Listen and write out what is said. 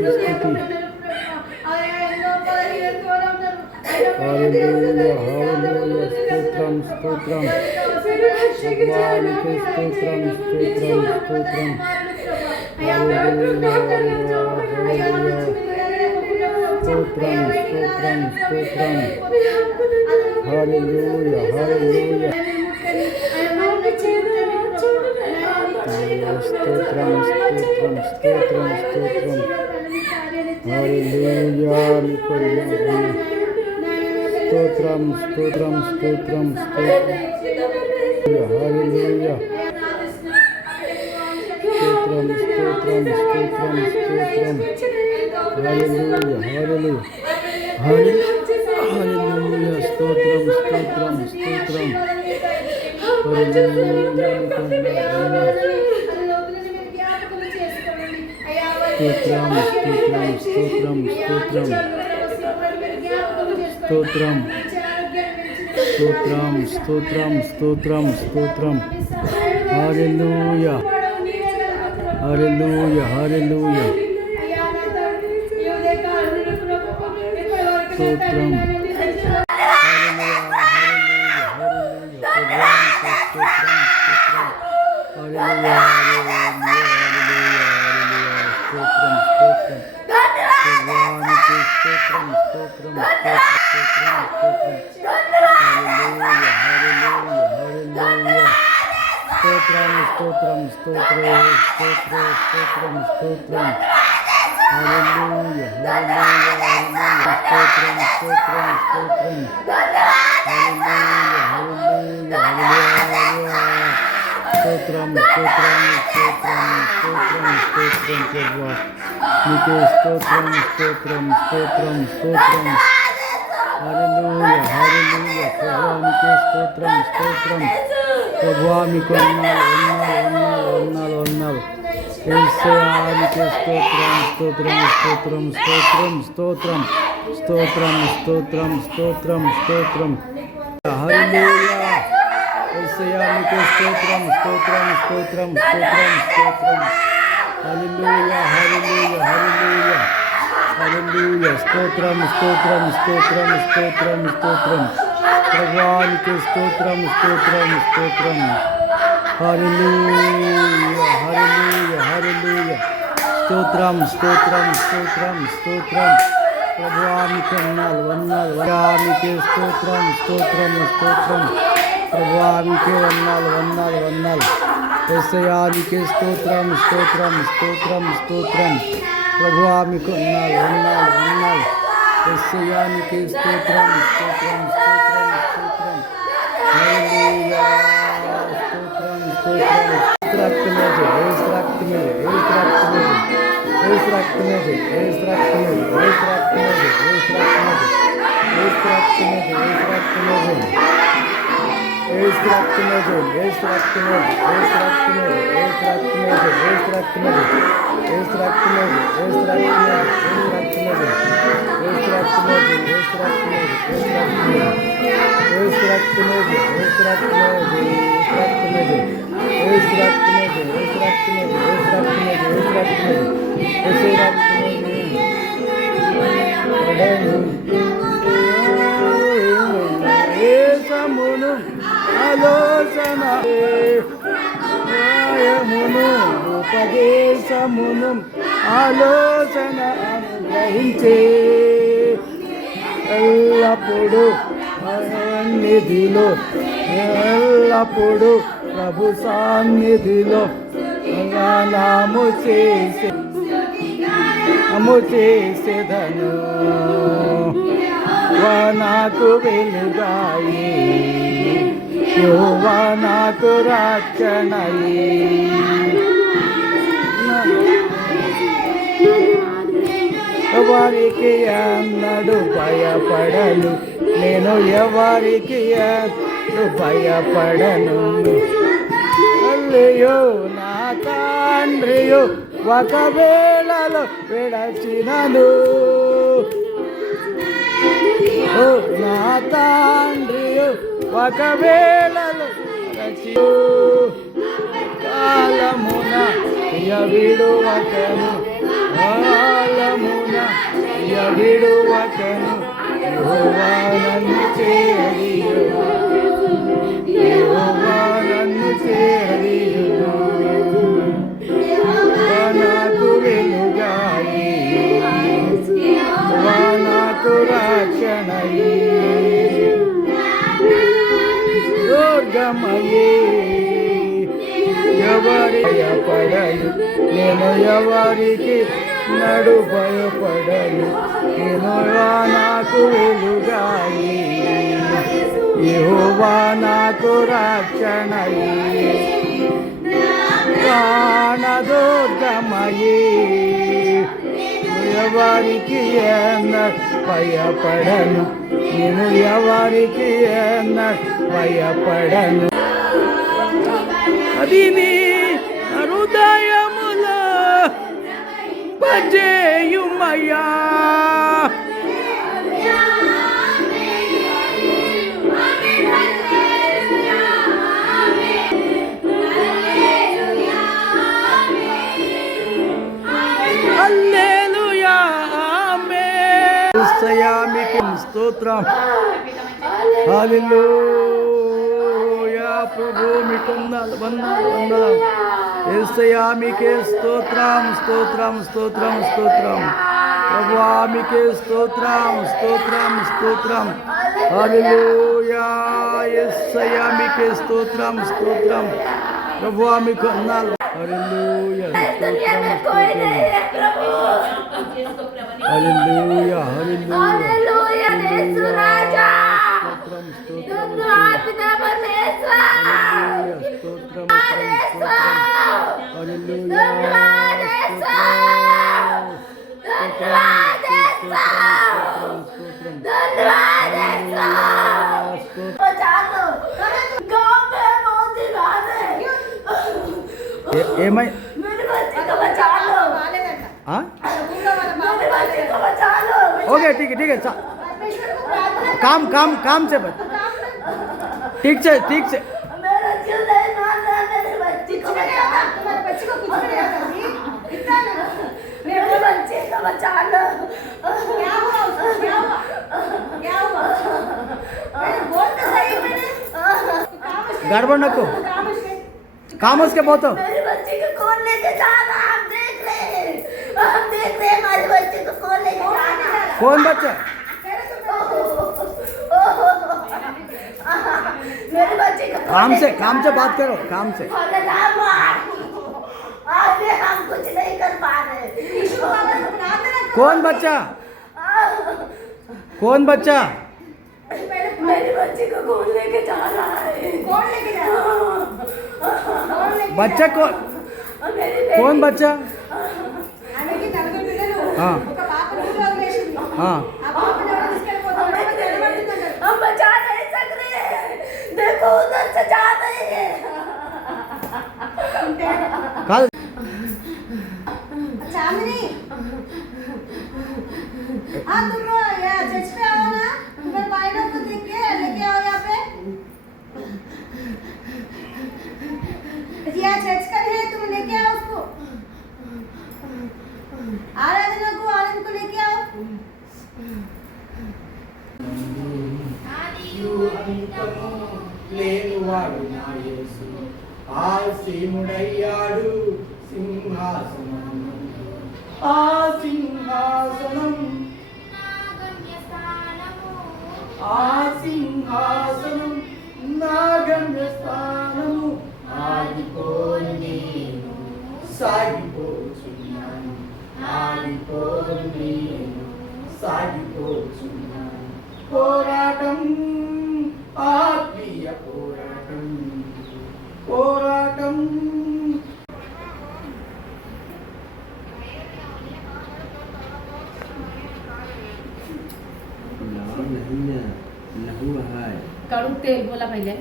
స్తుతి హల్లెలూయా హల్లెలూయా స్తోత్రం స్తోత్రం ప్రభువానికి స్తోత్రం స్తోత్రం స్తోత్రం హల్లెలూయా హల్లెలూయా స్తోత్రం స్తోత్రం స్తోత్రం హల్లెలూయా హల్లెలూయా స్తోత్రం స్తోత్రం స్తోత్రం స్తోత్రం హల్లెలూయా స్తోత్రం స్తోత్రం స్తోత్రం స్తోత్రం హల్లెలూయా స్తోత్రం స్తోత్రం స్తోత్రం స్తోత్రం హల్లెలూయా హల్లెలూయా హల్లెలూయా స్తోత్రం స్తోత్రం స్తోత్రం హల్లెలూయా స్తోత్రం స్తోత్రం స్తోత్రం స్తోత్రం స్తోత్రం స్తోత్రం స్తోత్రం స్తోత్రం హల్లెలూయా హల్లెలూయా హల్లెలూయా స్తోత్రం స్తోత్రం స్తోత్రం స్తోత్రం స్తోత్రం హల్లెలూయా హల్లెలూయా స్తోత్రం స్తోత్రం స్తోత్రం హల్లెలూయా హల్లెలూయా హల్లెలూయా స్తోత్రం స్తోత్రం స్తోత్రం స్తోత్రం స్తోత్రం ప్రభువా నీకే స్తోత్రం స్తోత్రం స్తోత్రం స్తోత్రం హల్లెలూయా హల్లెలూయా ప్రభువా నీకే స్తోత్రం స్తోత్రం ప్రభువా మీకు వందనాలు యేసయ్యానికి స్తోత్రం స్తోత్రం స్తోత్రం స్తోత్రం స్తోత్రం స్తోత్రం స్తోత్రం స్తోత్రం స్తోత్రం హల్లెలూయా యేసయ్యానికి స్తోత్రం స్తోత్రం స్తోత్రం స్తోత్రం స్తోత్రం హల్లెలూయా హల్లెలూయా హల్లెలూయా హల్లెలూయా స్తోత్రం స్తోత్రం స్తోత్రం స్తోత్రం స్తోత్రం ప్రభువానికి స్తోత్రం స్తోత్రం స్తోత్రం హల్లెలూయా హల్లెలూయా హల్లెలూయా స్తోత్రం స్తోత్రం స్తోత్రం స్తోత్రం ప్రభువానికి వందనాలు స్తోత్రం స్తోత్రం స్తోత్రం ప్రభువానికి వందనాలు యేసయ్యానికి స్తోత్రం స్తోత్రం స్తోత్రం స్తోత్రం ప్రభువానికి వందనాలు యేసయ్యానికి స్తోత్రం స్తోత్రం స్తోత్రం స్తోత్రం హల్లెలూయా స్తోత్రం ఉపదేశమును ఆలోచన గ్రహించే ఎల్లప్పుడు సన్నిధిలో ఎల్లప్పుడు ప్రభు సన్నిధిలో నాము చేసేదను నాకు వెలుగాయి యెహోవా నాకు రక్షణయే ఎవరికి అన్నడు భయపడను నేను ఎవరికి భయపడను అల్లయో నా తండ్రియో ఒకవేళలో విడచినను ఓ నా తండ్రియో ఒకవేళలో కాలమున విడువకను కాలమున విడువకను యెహోవా నన్ను చేరదీయును యెహోవా నన్ను చేరదీయును యెహోవా నాకు వెలుగాయి యెహోవా నాకు రక్షణయి దుర్గమయే ఎవరి భయపడను నేను ఎవరికి నడు భయపడను నేను నాకు వెలుగాయి యెహోవా నాకు రక్షణయి ప్రాణదుర్గమయే ఎవరికి భయపడను నేను ఎవరికి భయపడను అది నీ హృదయములో పజేయుమయ్యా హల్లెలూయా ఆమేన్ స్తోత్రం స్తోత్రం హల్లెలూయా ప్రభు మీకు వందనాలు యేసయ్యా మీకే స్తోత్రం స్తోత్రం స్తోత్రం స్తోత్రం ప్రభువా మీకే స్తోత్రం స్తోత్రం స్తోత్రం హల్లెలూయా యేసయ్యా మీకే స్తోత్రం స్తోత్రం ప్రభువా మీకు వందనాలు హల్లెలూయా స్తోత్రం స్తోత్రం హల్లెలూయా హల్లెలూయా యేసు రాజా స్తోత్రం స్తోత్రం స్తోత్రం ఏమై ओके ठीक है काम काम काम से बच ठीक से गड़बड़ नको काम उसके बहुत कौन बच्चा काम से बात करो काम से हम कुछ नहीं कर पा रहे कौन बच्चा मेरी बच्ची को कौन लेके जा रहा है कौन लेके जा रहा है बच्चा कौन बच्चा हाँ हाँ हम बचा नहीं सक रहे देखो उधर से जा रहे हैं चांदनी हाँ तुम लोग यहाँ चर्च पे आओ ना उधर भाई लोग को देख के लेके आओ यहाँ पे यहाँ चर्च का है तुम लेके आओ उसको आराधना को आनंद को लेके आओ లేనివాడు నా యేసు ఆసీనుడయ్యాడు సింహాసనం నా గమ్యస్థానము ఆగిపోను నేను సాగిపోచున్నాను పోరాటం ఆత్మీయ పోరాటం नहीं ना लहू है कड़ू तेल बोला पहले